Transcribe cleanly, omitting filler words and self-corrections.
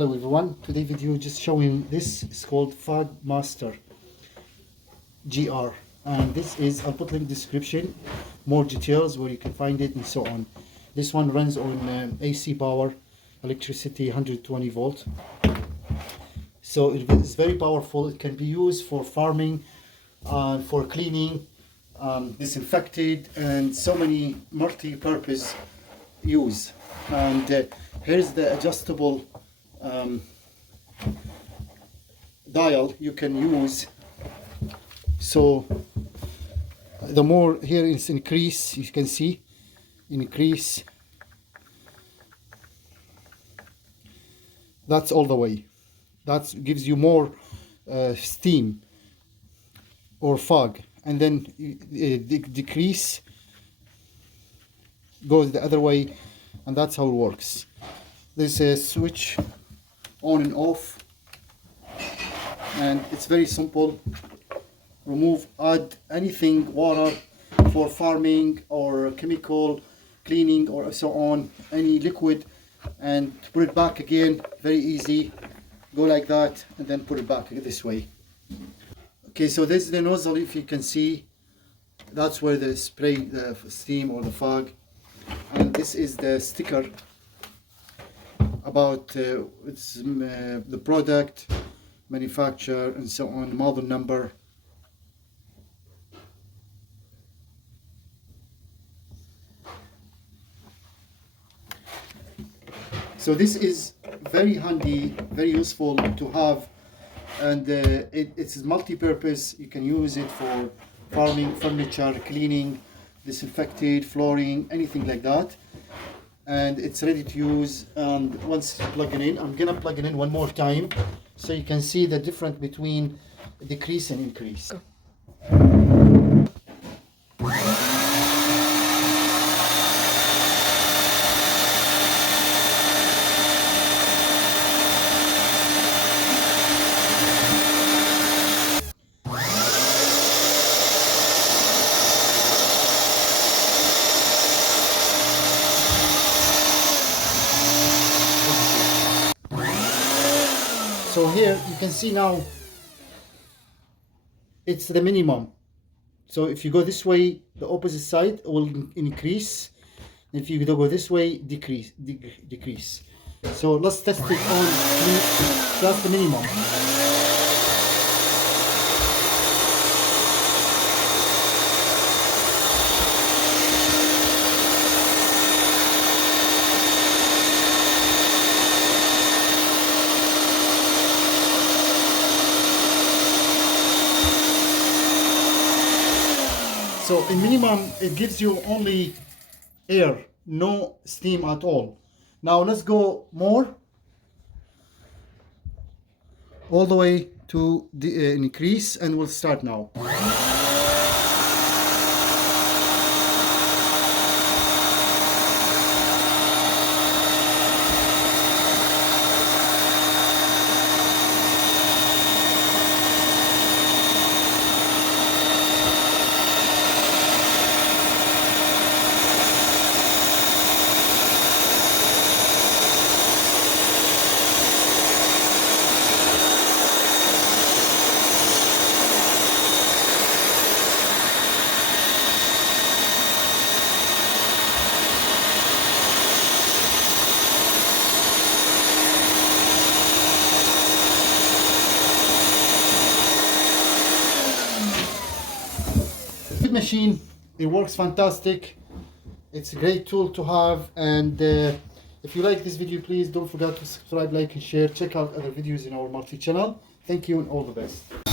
Hello everyone, today video just showing this is called Fogmaster GR, and this is, I'll put link description, more details where you can find it and so on. This one runs on AC power, electricity 120 volt, so it is very powerful. It can be used for farming, for cleaning, disinfected, and so many multi-purpose use. And here's the adjustable dial you can use. So the more here is increase, you can see increase, that's all the way, that gives you more steam or fog, and then decrease goes the other way, and that's how it works. There's a switch on and off, and it's very simple. Remove, add anything, water for farming or chemical cleaning or so on, any liquid, and put it back again, very easy. Go like that and then put it back this way. Okay, so this is the nozzle. If you can see, that's where the spray, the steam or the fog, and this is the sticker about it's the product, manufacturer, and so on, model number. So this is very handy, very useful to have, and it's multi-purpose. You can use it for farming, furniture, cleaning, disinfected, flooring, anything like that. And it's ready to use. And once you plug it in, I'm gonna plug it in one more time so you can see the difference between decrease and increase. So here you can see now it's the minimum. So if you go this way, the opposite side will increase. If you go this way, decrease. So let's test it on. That's the minimum. So in minimum, it gives you only air, no steam at all. Now let's go more, all the way to the increase, and we'll start now. Machine, it works fantastic. It's a great tool to have, and if you like this video, please don't forget to subscribe, like, and share. Check out other videos in our multi channel. Thank you and all the best.